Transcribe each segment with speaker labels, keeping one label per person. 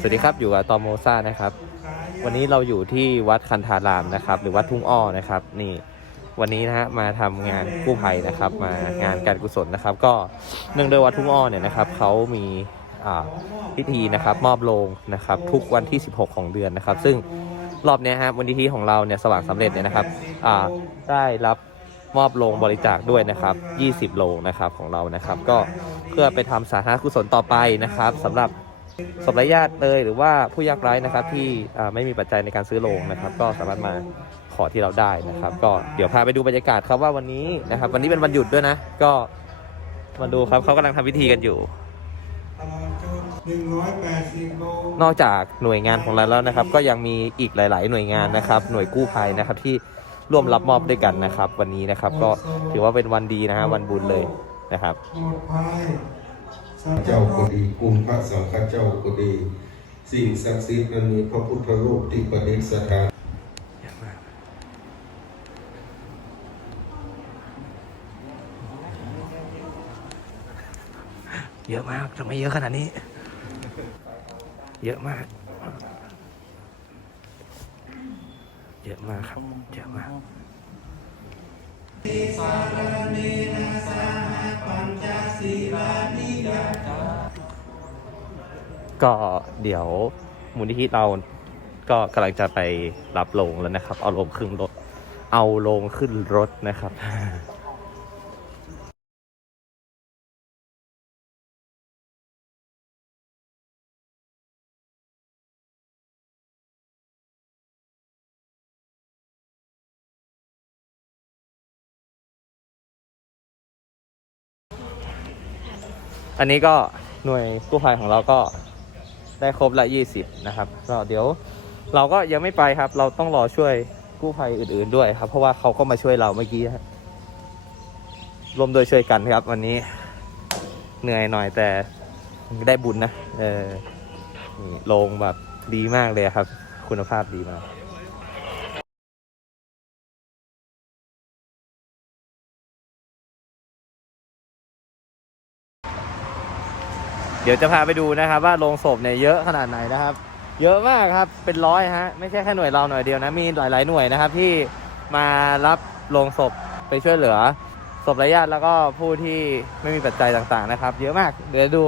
Speaker 1: สวัสดีครับอยู่กับตอมโมซ่านะครับ วันนี้เราอยู่ที่วัดคันธารามนะครับ หรือวัดทุ่งอ้อนะครับ นี่วันนี้นะฮะมาทำงานกู้ภัยนะครับ มางานการกุศลนะครับ ก็เนื่องด้วยวัดทุ่งอ้อเนี่ยนะครับเขามีพิธีนะครับมอบโลงนะครับ ทุกวันที่ 16 ของเดือนนะครับ ซึ่งรอบนี้ฮะวันที่ของเราเนี่ยสว่างสำเร็จเนี่ยนะครับอ่าได้รับ มอบโลงบริจาคด้วยนะครับ 20โลงนะครับของเรานะครับ ก็เพื่อไปทำสาธารณกุศลต่อไปนะครับสำหรับศพไร้ญาติเลยหรือว่าผู้ยากไร้นะครับ ที่ไม่มีปัจจัยในการซื้อโรงนะครับ ก็สามารถมาขอที่เราได้นะครับ ก็เดี๋ยวพาไปดูบรรยากาศครับว่าวันนี้นะครับ วันนี้เป็นวันหยุดด้วยนะ ก็มาดูครับเขากำลังทำพิธีกันอยู่นอกจากหน่วยงานของเราแล้วนะครับ ก็ยังมีอีกหลาย ๆ หน่วยงานนะครับ หน่วยกู้ภัยนะครับที่ ร่วมรับมอบด้วยกันนะครับ วันนี้นะครับก็ถือว่าเป็นวันดีนะฮะวันบุญเลยนะครับ
Speaker 2: เจ้าก็ดีกุมพระสังฆเจ้าก็ดี สิ่งศักดิ์สิทธิ์นั้นมีพระพุทธรูปที่ประดิษฐาน
Speaker 1: เยอะมากทำไมเยอะขนาดนี้ เยอะมาก เยอะมากครับ เยอะมากก็เดี๋ยวมูลนิธิเราก็กำลังจะไปรับลงแล้วนะครับ เอาลงขึ้นรถ เอาลงขึ้นรถนะครับ อันนี้ก็หน่วยกู้ภัยของเราก็ได้ครบละยี่สิบนะครับก็เดี๋ยวเราก็ยังไม่ไปครับ เราต้องรอช่วยกู้ภัยอื่น ๆด้วยครับ เพราะว่าเขาก็มาช่วยเราเมื่อกี้ครับรวมโดยช่วยกันครับ วันนี้เหนื่อยหน่อยแต่ได้บุญนะ เออนี่ลงแบบดีมากเลยครับ คุณภาพดีมาก เดี๋ยวจะพาไปดูนะครับ ว่าโรงศพเนี่ยเยอะขนาดไหนนะครับ เยอะมากครับเป็นร้อยฮะไม่ใช่แค่หน่วยเราหน่วยเดียวนะมีหลาย ๆ หน่วยนะครับที่มารับโรงศพไปช่วยเหลือศพไร้ญาติแล้วก็ผู้ที่ไม่มีปัจจัยต่างๆนะครับ เยอะมากเดี๋ยวดู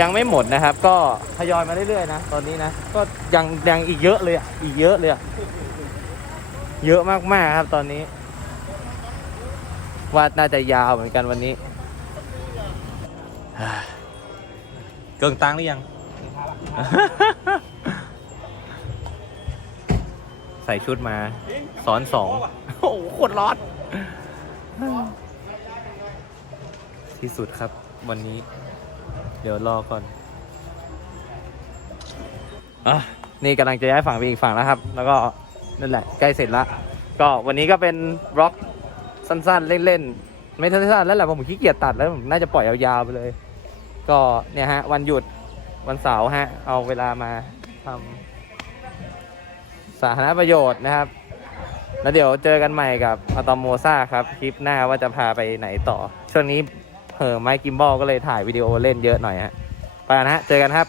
Speaker 1: ยังไม่หมดนะครับ ก็ทยอยมาเรื่อยๆนะตอนนี้นะก็ยังยังอีกเยอะเลยอะอีกเยอะเลยอะเยอะมากๆครับตอนนี้ว่าน่าจะยาวเหมือนกันวันนี้เกิงตังหรือยัง ใส่ชุดมาสอนสองโอ้โหโคตรร้อนที่สุดครับวันนี้ เดี๋ยวรอก่อนอะนี่กำลังจะย้ายฝั่งไปอีกฝั่งแล้วครับ แล้วก็นั่นแหละใกล้เสร็จละก็วันนี้ก็เป็นบล็อกสั้นๆเล่นๆไม่สั้นๆแล้วแหละผมขี้เกียจตัดแล้วผมน่าจะปล่อยยาวๆไปเลย ก็เนี่ยฮะวันหยุดวันเสาร์ฮะเอาเวลามาทำสาธารณประโยชน์นะครับ แล้วเดี๋ยวเจอกันใหม่กับอะตอมโมซาครับ คลิปหน้าว่าจะพาไปไหนต่อ ช่วงนี้ ออไม้กิมบอลก็เลยถ่ายวิดีโอเล่นเยอะหน่อยฮะไปกันนะฮะเจอกันครับ